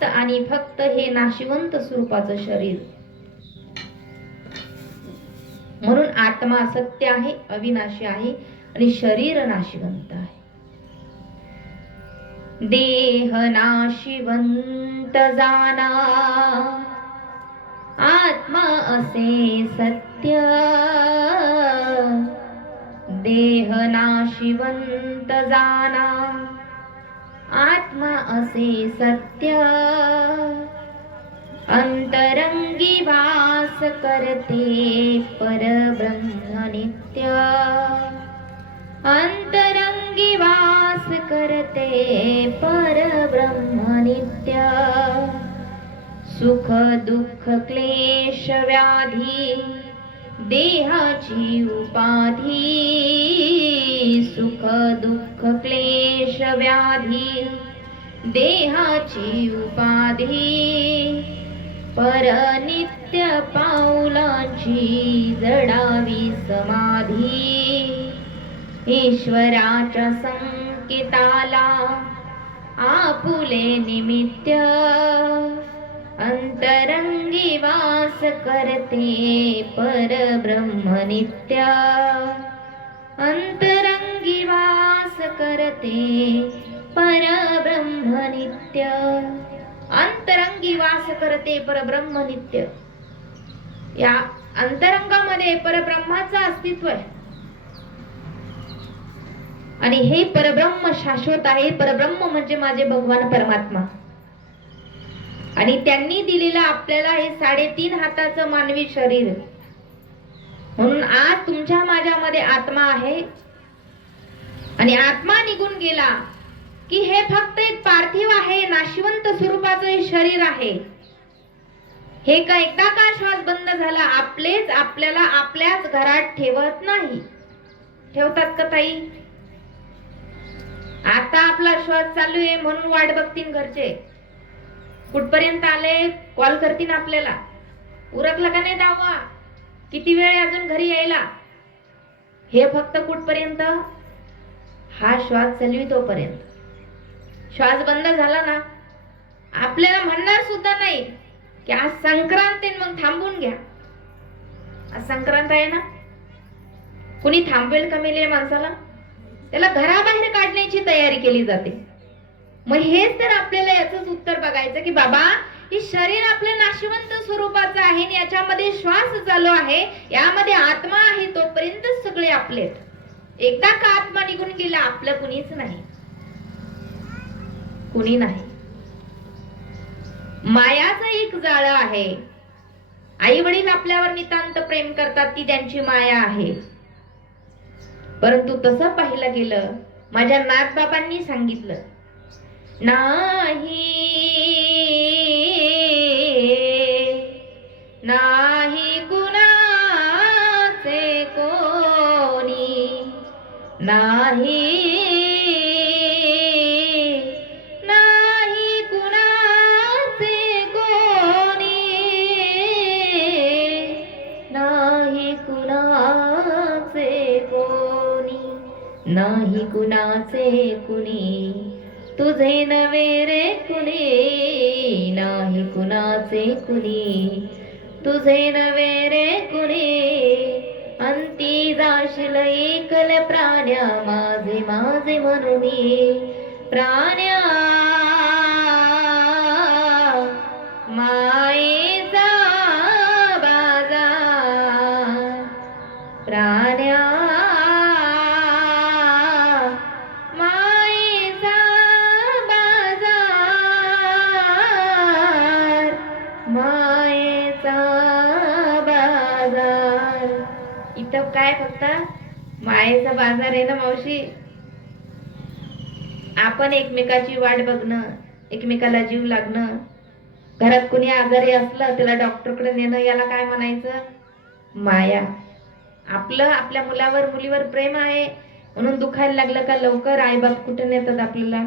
फक्त आणि फक्त हे नाशिवंत स्वरूपाचं शरीर. म्हणून आत्मा सत्य आहे अविनाशी आहे आणि शरीर नाशिवंत आहे. देह नाशिवंत जाना आत्मा असे सत्य. देह नाशिवंत जाना आत्मा असे सत्य. अंतरंगी वास करते परब्रह्म नित्य. अंतरंगी वास करते परब्रह्म नित्य. सुख दुःख क्लेश व्याधी देहाची उपाधी. सुख दुःख क्लेश व्याधी देहाची उपाधी परनित्य पाऊलांची जडावी समाधी ईश्वराच्या संकेताला आपुले निमित्त अंतरंगी वास करते परब्रह्म नित्य अंतरंगी वास करते परब्रह्म नित्य. अंतरंगी वास करते परब्रह्म नित्य. या अंतरंगामध्ये परब्रह्माचं अस्तित्व आहे. आणि हे परब्रह्म शाश्वत आहे. परब्रह्म म्हणजे माझे भगवान परमात्मा. आणि त्यांनी दिलेलं आपल्याला हे साडेतीन हाताचं मानवी शरीर. म्हणून आज तुमच्या माझ्यामध्ये आत्मा आहे. आणि आत्मा निघून गेला की हे फक्त एक पार्थिव आहे नाशिवंत स्वरूपाचं शरीर आहे. हे का एकदा का श्वास बंद झाला आपलेच आपल्याला आपल्याच घरात ठेवत नाही. ठेवतात का ताई? आता आपला श्वास चालू आहे म्हणून वाट बघतील घरचे. कुठपर्यंत आले कॉल करतील आपल्याला. उरकला का नाही दावा? किती वेळ अजून घरी यायला? हे फक्त कुठपर्यंत? हा श्वास चालवी तोपर्यंत श्वास बंद झाला ना आपल्याला म्हणणार सुद्धा नाही की आज संक्रांत आहे मग थांबून घ्या. आज संक्रांत आहे ना? कुणी थांबवेल का मेले माणसाला? त्याला घराबाहेर काढण्याची तयारी केली जाते. मग हेच तर आपल्याला याच उत्तर बघायचं की बाबा हे शरीर आपलं नाशिवंत स्वरूपाचं आहे आणि याच्यामध्ये श्वास चालू आहे यामध्ये आत्मा आहे तोपर्यंत सगळे आपलेत एकदा का आत्मा निघून गेला आपलं कुणीच नाही. कुणी नाही. मायाचं एक जाळ आहे. आई वडील आपल्यावर नितांत प्रेम करतात ती त्यांची माया आहे. परंतु तसं पाहिलं गेलं माझ्या नाथबाबांनी सांगितलं नाही नाही नाही कुणाचे कोणी. नाही कुणाचे कोणी. नाही कुणाचे कुणी. तुझे नवे रे कुणी. नाही कुणाचे कुणी. तुझे नवे रे माझे प्राण्या मायेचा बाजार प्राण्या मायेचा बाजार मायेचा बाजार इथं काय फक्त मायेचा बाजार आहे ना मावशी आपण एकमेकाची वाट बघणं एकमेकाला जीव लागणं. घरात कोणी आजारी असलं त्याला डॉक्टरकडे नेणं याला काय म्हणायचं? माया. आपलं आपल्या मुलावर मुलीवर प्रेम आहे. म्हणून दुखायला लागलं का लवकर? आईबाप कुठे नेतात आपल्याला?